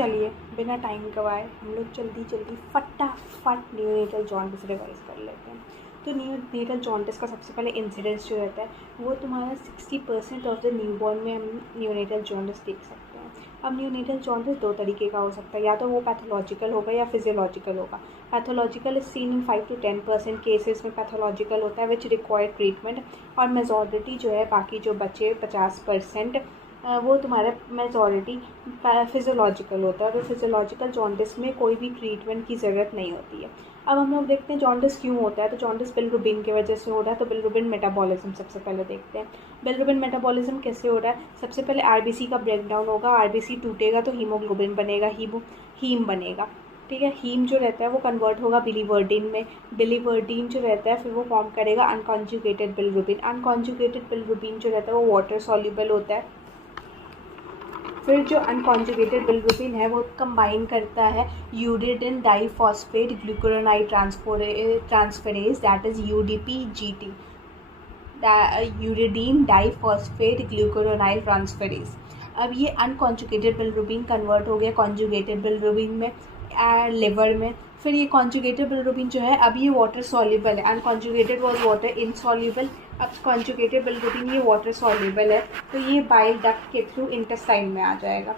चलिए बिना टाइम गवाए हम लोग जल्दी फटाफट न्यूनेटल जॉन्डिस रिवाइज कर लेते हैं। तो न्यूनेटल जॉन्डिस का सबसे पहले इंसिडेंस जो रहता है वो तुम्हारा 60% ऑफ द न्यूबॉर्न में हम न्यूनेटल जॉन्डिस देख सकते हैं। अब न्यूनेटल जॉन्डिस दो तरीके का हो सकता है, या तो वो पैथोलॉजिकल होगा या फिजियोलॉजिकल होगा। Pathological is seen in 5 to 10% cases में पैथोलॉजिकल होता है विच रिक्वायर ट्रीटमेंट, और मेजॉरिटी जो है बाकी जो बचे 50% वो तुम्हारा मेजॉरिटी फिजियोलॉजिकल होता है। और फिजियोलॉजिकल जॉन्डिस में कोई भी ट्रीटमेंट की ज़रूरत नहीं होती है। अब हम लोग देखते हैं जॉन्डिस क्यों होता है। तो जॉन्डिस बिलिरुबिन की वजह से हो रहा है। तो बिलिरुबिन मेटाबॉलिज्म सबसे पहले देखते हैं। बिलिरुबिन मेटाबॉलिज्म कैसे हो रहा है? सबसे पहले आरबीसी का ब्रेकडाउन होगा, आरबीसी टूटेगा तो हीमोग्लोबिन बनेगा, हीम बनेगा, ठीक है। हीम जो रहता है वो कन्वर्ट होगा बिलीवर्डिन में, बिलीवर्डिन जो रहता है फिर वो फॉर्म करेगा अनकॉन्जुगेटेड बिलिरुबिन। अनकॉन्जुगेटेड बिलिरुबिन जो रहता है वो वाटर सॉल्युबल होता है। फिर जो अनकॉन्जुगेटेड बिलिरुबिन है वो कंबाइन करता है uridine diphosphate glucuronide transferase, that is UDPGT, uridine diphosphate glucuronide transferase. अब ये अनकॉन्जुगेटेड बिलिरुबिन कन्वर्ट हो गया कॉन्जुगेटेड बिलिरुबिन में लिवर में। फिर ये कॉन्जुगेटेड बिलिरुबिन जो है अब ये वाटर सॉल्युबल है, अनकॉन्जुगेटेड वाज वाटर इनसॉल्युबल, अब कॉन्जुगेटेड बिलिरुबिन ये वाटर सॉल्युबल है, तो ये बाइल डक्ट के थ्रू इंटेस्टाइन में आ जाएगा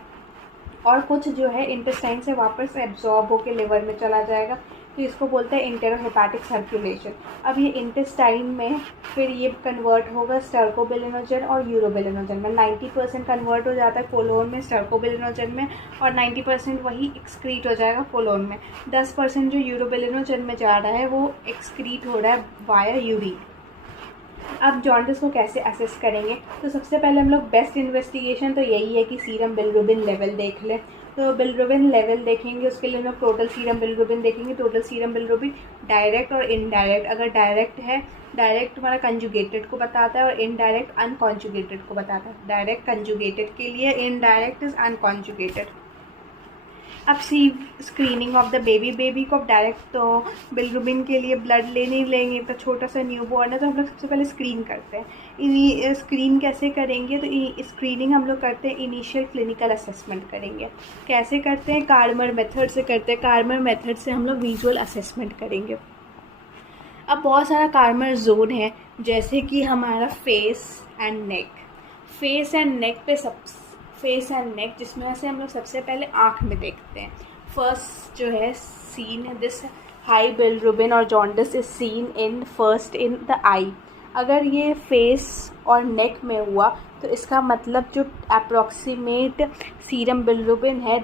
और कुछ जो है इंटेस्टाइन से वापस एब्जॉर्ब होकर लिवर में चला जाएगा। तो इसको बोलते हैं इंटेरोहेपाटिक सर्कुलेशन। अब ये इंटेस्टाइन में फिर ये कन्वर्ट होगा स्टर्कोबिलिनोजन और यूरोबिलिनोजन में। 90% कन्वर्ट हो जाता है कोलोन में स्टर्कोबिलिनोजन में, और 90% वही एक्सक्रीट हो जाएगा कोलोन में। 10% जो यूरोबिलिनोजन में जा रहा है वो एक्सक्रीट हो रहा है वाया यूरिन। अब जॉन्डिस को कैसे असेस करेंगे? तो सबसे पहले हम लोग बेस्ट इन्वेस्टिगेशन तो यही है कि सीरम बिलिरुबिन लेवल देख लें। तो बिलिरुबिन लेवल देखेंगे, उसके लिए हम लोग टोटल सीरम बिलिरुबिन देखेंगे। टोटल सीरम बिलिरुबिन डायरेक्ट और इनडायरेक्ट, अगर डायरेक्ट है डायरेक्ट तुम्हारा कंजुगेटेड को बताता है और इनडायरेक्ट अनकॉन्जुगेटेड को बताता है। डायरेक्ट कंजुगेटेड के लिए, इनडायरेक्ट इज अनकॉन्जुगेटेड। अब स्क्रीनिंग ऑफ द बेबी को डायरेक्ट तो बिलिरुबिन के लिए ब्लड लेने लेंगे, तो छोटा सा न्यूबॉर्न है तो हम लोग सबसे पहले स्क्रीन करते हैं। स्क्रीन कैसे करेंगे? तो स्क्रीनिंग हम लोग करते हैं इनिशियल क्लिनिकल असेसमेंट करेंगे। कैसे करते हैं? कार्मर मेथड से करते हैं। कार्मर मेथड से हम लोग विजुअल असेसमेंट करेंगे। अब बहुत सारा कार्मर जोन है, जैसे कि हमारा फेस एंड नेक जिसमें से हम लोग सबसे पहले आँख में देखते हैं। फर्स्ट जो है सीन दिस हाई बिलिरुबिन और jaundice is seen in first in the eye. अगर ये फेस और नेक में हुआ तो इसका मतलब जो अप्रॉक्सीमेट सीरम बिलिरुबिन है